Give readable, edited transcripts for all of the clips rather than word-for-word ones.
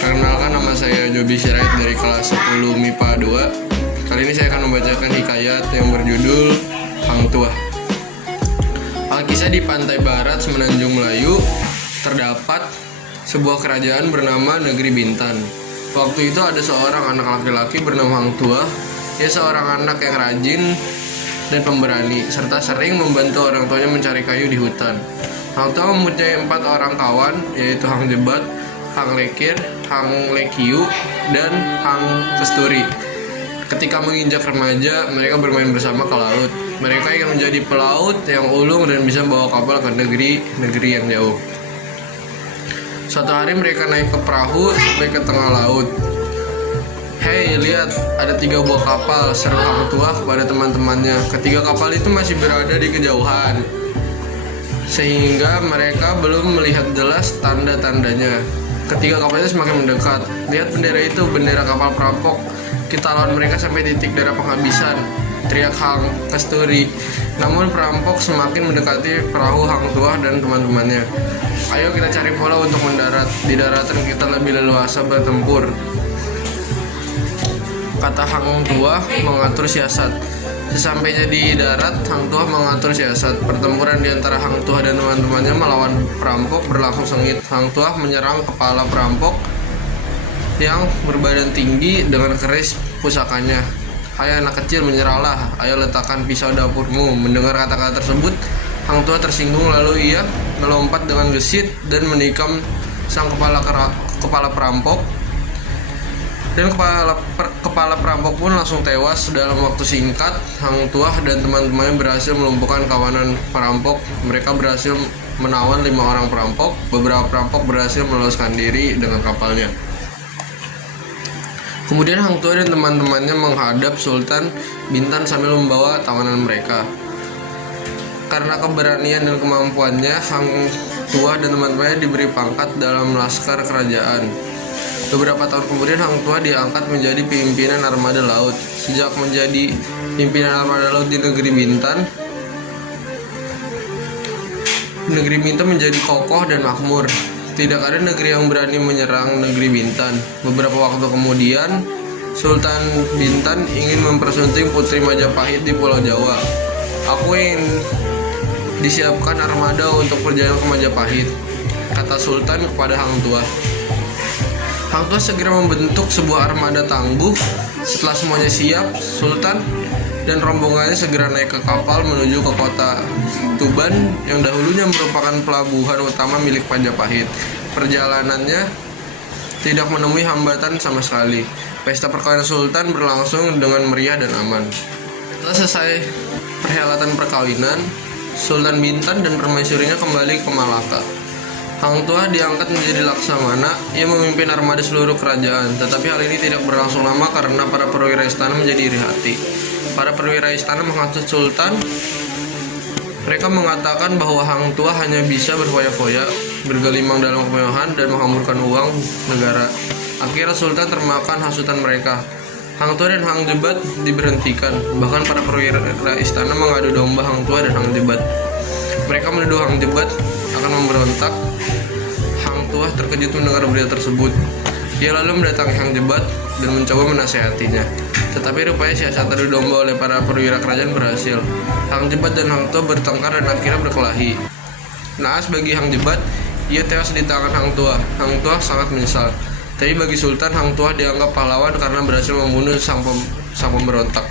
Perkenalkan, nama saya Joby Sirait dari kelas 10 MIPA 2. Kali ini saya akan membacakan hikayat yang berjudul Hang Tuah. Alkisah di pantai barat Semenanjung Melayu terdapat sebuah kerajaan bernama Negeri Bintan. Waktu itu ada seorang anak laki-laki bernama Hang Tuah. Dia seorang anak yang rajin dan pemberani, serta sering membantu orang tuanya mencari kayu di hutan. Hang Tuah mempunyai 4 orang kawan, yaitu Hang Jebat, Hang Lekir, Hang Lekiu, dan Hang Kesturi. Ketika menginjak remaja, mereka bermain bersama ke laut. Mereka ingin menjadi pelaut yang ulung dan bisa membawa kapal ke negeri yang jauh. Suatu hari mereka naik ke perahu sampai ke tengah laut. "Hei, lihat, ada 3 buah kapal," seru Hang Tuah kepada teman-temannya. Ketiga kapal itu masih berada di kejauhan, sehingga mereka belum melihat jelas tanda-tandanya. Ketiga kapal itu semakin mendekat. "Lihat bendera itu, bendera kapal perampok. Kita lawan mereka sampai titik darah penghabisan," teriak Hang Kesturi. Namun perampok semakin mendekati perahu Hang Tuah dan teman-temannya. "Ayo kita cari pola untuk mendarat. Di daratan kita lebih leluasa bertempur," kata Hang Tuah mengatur siasat. Sesampainya di darat, Hang Tuah mengatur siasat. Pertempuran di antara Hang Tuah dan teman-temannya melawan perampok berlangsung sengit. Hang Tuah menyerang kepala perampok yang berbadan tinggi dengan keris pusakanya. "Hai anak kecil, menyerahlah. Ayo letakkan pisau dapurmu." Mendengar kata-kata tersebut, Hang Tuah tersinggung, lalu ia melompat dengan gesit dan menikam sang kepala perampok. Dan kepala perampok pun langsung tewas. Dalam waktu singkat, Hang Tuah dan teman-temannya berhasil melumpuhkan kawanan perampok. Mereka berhasil menawan 5 orang perampok. Beberapa perampok berhasil meloloskan diri dengan kapalnya. Kemudian Hang Tuah dan teman-temannya menghadap Sultan Bintan sambil membawa tawanan mereka. Karena keberanian dan kemampuannya, Hang Tuah dan teman-temannya diberi pangkat dalam laskar kerajaan. Beberapa tahun kemudian, Hang Tuah diangkat menjadi pimpinan armada laut. Sejak menjadi pimpinan armada laut di Negeri Bintan menjadi kokoh dan makmur. Tidak ada negeri yang berani menyerang Negeri Bintan. Beberapa waktu kemudian, Sultan Bintan ingin mempersunting Putri Majapahit di Pulau Jawa. "Aku ingin disiapkan armada untuk perjalanan ke Majapahit," kata Sultan kepada Hang Tuah. Hang Tuah segera membentuk sebuah armada tangguh. Setelah semuanya siap, Sultan dan rombongannya segera naik ke kapal menuju ke kota Tuban yang dahulunya merupakan pelabuhan utama milik Majapahit. Perjalanannya tidak menemui hambatan sama sekali. Pesta perkawinan Sultan berlangsung dengan meriah dan aman. Setelah selesai perhelatan perkawinan, Sultan Bintan dan permaisurinya kembali ke Malaka. Hang Tuah diangkat menjadi laksamana. Ia memimpin armada seluruh kerajaan. Tetapi hal ini tidak berlangsung lama karena para perwira istana menjadi iri hati. Para perwira istana menghasut Sultan. Mereka mengatakan bahwa Hang Tuah hanya bisa berfoya-foya, bergelimang dalam kemewahan, dan menghamburkan uang negara. Akhirnya Sultan termakan hasutan mereka. Hang Tuah dan Hang Jebat diberhentikan. Bahkan para perwira istana mengadu domba Hang Tuah dan Hang Jebat. Mereka menuduh Hang Jebat akan memberontak. Hang Tuah terkejut mendengar berita tersebut. Dia lalu mendatangi Hang Jebat dan mencoba menasihatinya. Tetapi rupanya siasat adu domba oleh para perwira kerajaan berhasil. Hang Jebat dan Hang Tuah bertengkar dan akhirnya berkelahi. Naas bagi Hang Jebat, ia tewas di tangan Hang Tuah. Hang Tuah sangat menyesal. Tapi bagi Sultan, Hang Tuah dianggap pahlawan karena berhasil membunuh sang pemberontak.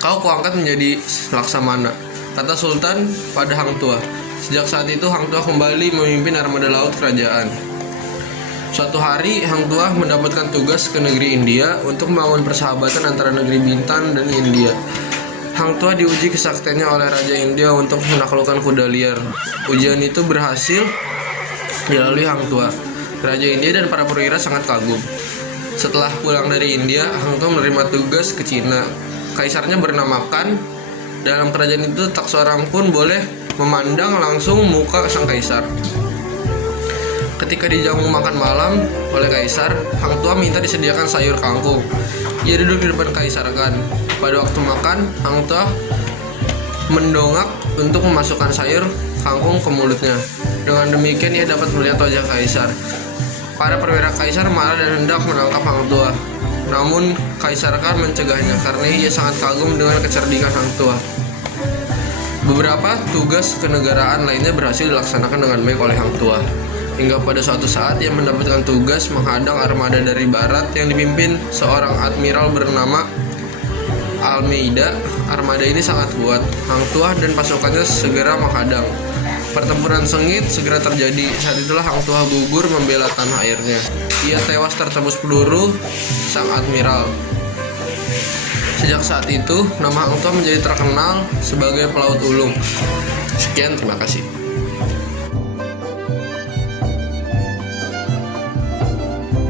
"Kau kuangkat menjadi laksamana," kata Sultan pada Hang Tuah. Sejak saat itu, Hang Tuah kembali memimpin armada laut kerajaan. Suatu hari, Hang Tuah mendapatkan tugas ke negeri India untuk membangun persahabatan antara negeri Bintan dan India. Hang Tuah diuji kesaktiannya oleh Raja India untuk menaklukkan kuda liar. Ujian itu berhasil dilalui Hang Tuah. Raja India dan para perwira sangat kagum. Setelah pulang dari India, Hang Tuah menerima tugas ke Cina. Kaisarnya bernama Kan. Dalam kerajaan itu tak seorang pun boleh memandang langsung muka sang kaisar. Ketika dijamu makan malam oleh kaisar, Hang Tuah minta disediakan sayur kangkung. Ia duduk di depan kaisar Kan. Pada waktu makan, Hang Tuah mendongak untuk memasukkan sayur kangkung ke mulutnya. Dengan demikian ia dapat melihat wajah kaisar. Para perwira kaisar marah dan hendak menangkap Hang Tuah. Namun Kaisar Khan mencegahnya karena ia sangat kagum dengan kecerdikan Hang Tuah. Beberapa tugas kenegaraan lainnya berhasil dilaksanakan dengan baik oleh Hang Tuah. Hingga pada suatu saat ia mendapatkan tugas menghadang armada dari barat yang dipimpin seorang admiral bernama Almeida. Armada ini sangat kuat. Hang Tuah dan pasukannya segera menghadang. Pertempuran sengit segera terjadi. Saat itulah Hang Tuah gugur membela tanah airnya. Ia tewas tertembus peluru sang admiral. Sejak saat itu, nama Hang Tuah menjadi terkenal sebagai pelaut ulung. Sekian, terima kasih.